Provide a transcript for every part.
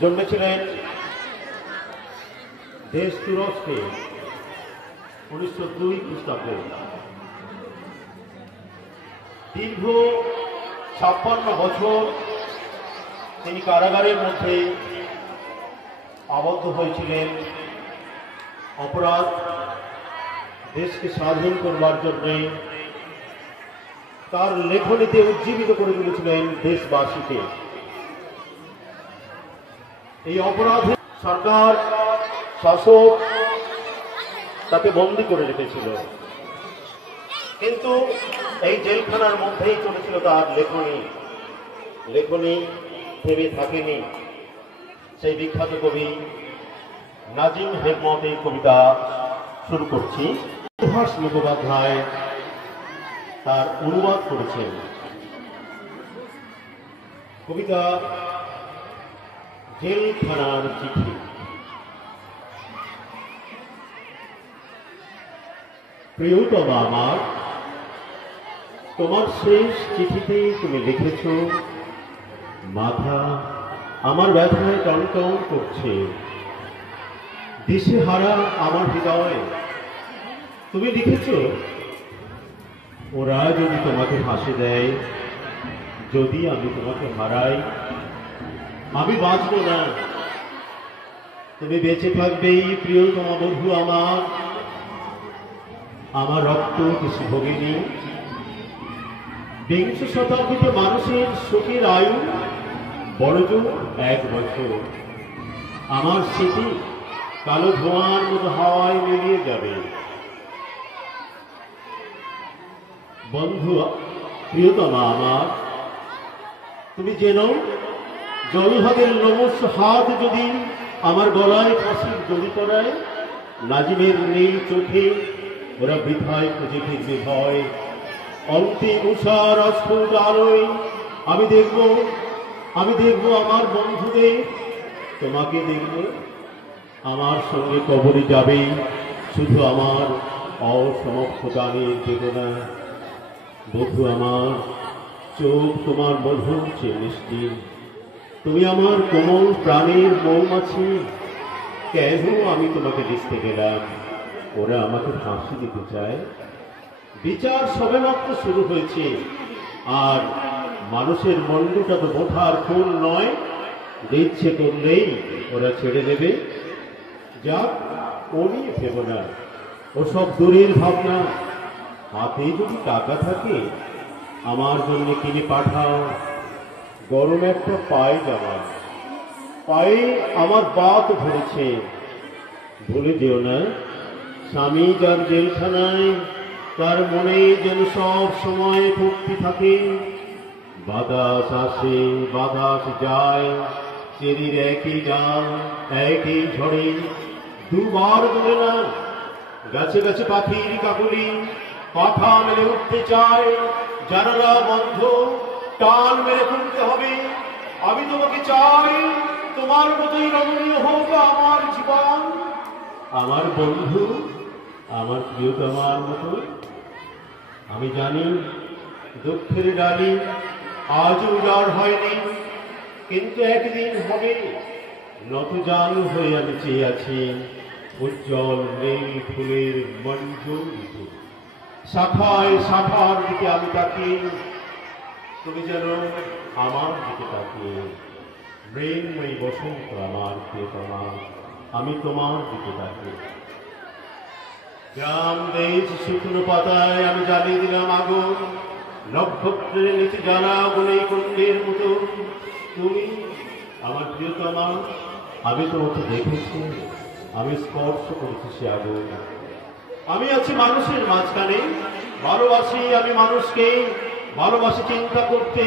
জন্মেছিলেন দেশ তুরস্কে 1902 খ্রিস্টাব্দে। দীর্ঘ 56 বছর তিনি কারাগারের মধ্যে আবদ্ধ হয়েছিলেন। অপরাধ দেশকে স্বাধীন করবার জন্য তার লেখনীতে উজ্জীবিত করে তুলেছিলেন দেশবাসীকে। এই অপরাধে সরকার শাসক তাকে বন্দী করে রেখেছিল, কিন্তু এই জেলখানার মধ্যেই চলেছিল তার লেখনী থেমে থাকেনি। সেই বিখ্যাত কবি নাজিম হেকমত এই কবিতা শুরু করছি। সুভাষ মুখোপাধ্যায় তার অনুবাদ করেছেন। কবিতা জেলখানার চিঠি। প্রিয়তমা আমার, তোমার শেষ চিঠিতে তুমি লিখেছ, মাথা আমার ব্যথায় টনটন করছে, দিশেহারা আমার হৃদয়। তুমি লিখেছ, ওরা যদি তোমাকে ফাঁসি দেয়, যদি আমি তোমাকে হারাই, আমি বাঁচব না। তুমি বেঁচে থাকবেই প্রিয়তমা বন্ধু আমার, আমার রক্ত কিছু ভোগেনি। বিংশ শতাব্দীতে মানুষের সুখের আয়ু বড়জোর 1 বছর। আমার স্মৃতি কালো ধোঁয়ার মতো হাওয়ায় মিলিয়ে যাবে। বন্ধু প্রিয়তমা আমার, তুমি জেনো, জলভাগের লোমশ হাত যদি আমার গলায় ফাঁসির দড়ি পড়ায়, নাজিমের নীল চোখে ওরা বৃথায় খুঁজে ফিরবে ভয়। অন্তিম উষার অস্ফুট আলোয় আমি দেখব আমার বন্ধুদের, তোমাকে দেখব। আমার সঙ্গে কবরে যাবে শুধু আমার অসমাপ্ত গানের বেদনা। বন্ধু আমার, চোখ তোমার মধুর চেয়ে মিষ্টি, তুমি আমার কোমল প্রাণের মৌমাছি। কেন আমি তোমাকে লিখতে গেলাম, ওরা আমাকে ফাঁসি দিতে চায়। বিচার সবেমাত্র শুরু হয়েছে, আর মানুষের মণ্ডটা তো বোঠার ফুল নয়, ইচ্ছে করলেই ওরা ছেড়ে দেবে। যাক, ও নিয়ে ভেব না, ওসব দূরের ভাবনা। হাতে যদি টাকা থাকে আমার জন্য কিনে পাঠাও গরম একটা পায়জামা। পায়ে আমার বাত ধরেছে, ভুলে যেও না, স্বামী যার জেলখানায়, তার মনে যেন সব সময় ভক্তি থাকে। বাতাস আসে বাতাস যায়, চেরির একই ডাল একই ঝড়ে, দুবার বলে না। গাছে গাছে পাখির কাকলি, পাখা মেলে উঠতে চায়, জানালা বন্ধ, টান মেরে খুলতে হবে। আমি তোমাকে চাই, তোমার মতোই রমণীয় হোক আমার জীবন। আমার বন্ধু, আমার প্রিয়তমার মতো। আমি জানি দুঃখের ডালি আজও উজাড় হয়নি, কিন্তু একদিন হবে। নতজানু হয়ে আমি চেয়ে আছি উজ্জ্বল নীল ফুলের মঞ্জুর দিকে। শাখায় শাখার দিকে আমি তাকিয়ে, তুমি যেন আমার দিকে তাকিয়ে। মৃন্ময়ী বসন্ত আমার প্রিয়তমা, আমি তোমার দিকে তাকিয়ে। গ্রাম দেশ শুকনো পাতায় আমি জ্বালিয়ে দিলাম আগুন, নক্ষত্রের নিচে জ্বালা বলে কুণ্ডের মতো। তুমি আমার প্রিয়তমা, আমি তোমাকে দেখেছি, আমি স্পর্শ করেছি সে আগুন। আমি আছি মানুষের মাঝখানে, ভালোবাসি আমি মানুষকে, ভালোবাসি চিন্তা করতে।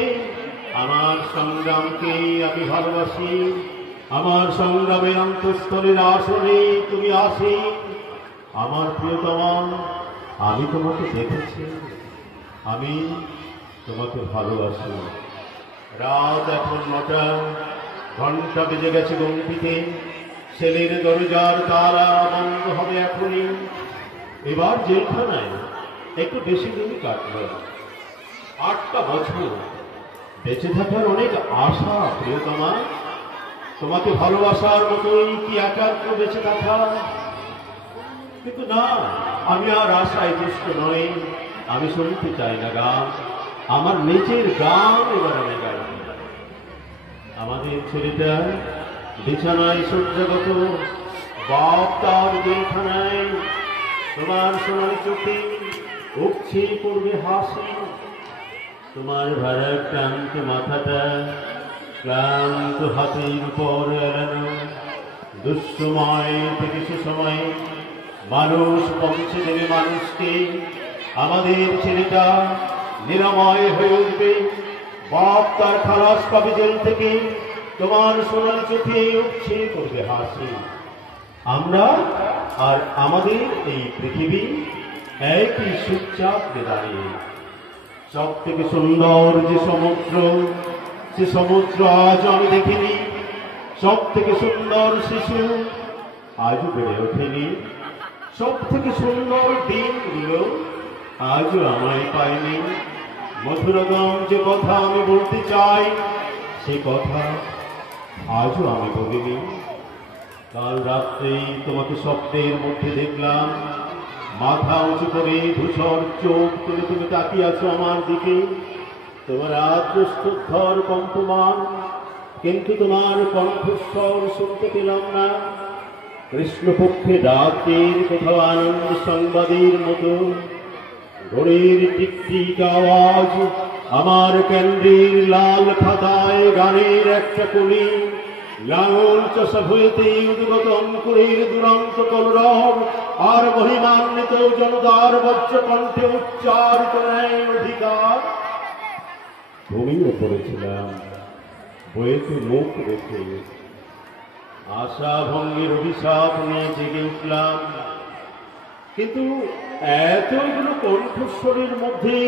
আমার সংগ্রামকে আমি ভালোবাসি, আমার সংগ্রামের অন্তঃস্থলের আসনে তুমি আসি। আমার প্রিয়তমা, আমি তোমাকে দেখেছি, আমি তোমাকে ভালোবাসি। রাত এখন 9টা, ঘন্টা বেজে গেছে গম্ভীরে। ছেলের দরজার তালা বন্ধ হবে এখনই। এবার জেলখানায় একটু বেশি দিন কাটল, 8টা বছর। বেঁচে থাকার অনেক আশা প্রিয়তমা, তোমাকে ভালোবাসার মতোই কি একাগ্র বেঁচে থাকা। কিন্তু না, আমি আর আশায় দুষ্ট নই, আমি শুনতে চাই না গান, আমার নিজের গান এবার আমি গাই। আমাদের ছেলেটা বিছানায় সূর্যগত, বাপ তার জেলখানায়, তোমার সোনার চোখে উঠছে পড়বে হাসি। তোমার ভাড়া ক্লান্ত মাথাটা ক্লান্ত হাতের উপর এলানো, দুঃসময় থেকে সুসময়ে মানুষ পৌঁছে দেবে মানুষকে। আমাদের ছেলেটা নিরাময় হয়ে উঠবে, বাপ তার খালাস পাবে জেল থেকে, তোমার সোনার চোখে উঠছে করবে হাসি। আমরা আর আমাদের এই পৃথিবী একই সূর্যাস্তে দাঁড়িয়ে। সব থেকে সুন্দর যে সমুদ্র, সে সমুদ্র আজ আমি দেখিনি। সব থেকে সুন্দর শিশু আজও বেড়ে ওঠেনি। সব থেকে সুন্দর দিনগুলো আজও আমায় পায়নি। মধুরগম যে কথা আমি বলতে চাই, সে কথা আজও আমি বলিনি। কাল রাত্রেই তোমাকে স্বপ্নের মধ্যে দেখলাম, মাথা উঁচু করে ধূসর চোখ তুলে তুমি তাকিয়ে আছো আমার দিকে। তোমার আত্মস্থর কম্পমান, কিন্তু তোমার কণ্ঠস্বর শুনতে পেলাম না। কৃষ্ণপক্ষে রাতের কোথাও আনন্দ সংবাদের মতো ঘড়ির টিকটিক আওয়াজ আমার ক্যান্ডির লাল খাতায় গানের একটা কলি। লাঙল চষা ভুয়েতে উদ্গত অঙ্কুরের দুরন্ত কলরব আর মহিমান্বিত জনতার বজ্র কণ্ঠে উচ্চারিত নেয় অধিকার। ঘুমিয়ে পড়েছিলাম বইতে মুখ রেখে, আশা ভঙ্গের অভিশাপ নিয়ে জেগে উঠলাম। কিন্তু এতগুলো কণ্ঠস্বরের মধ্যে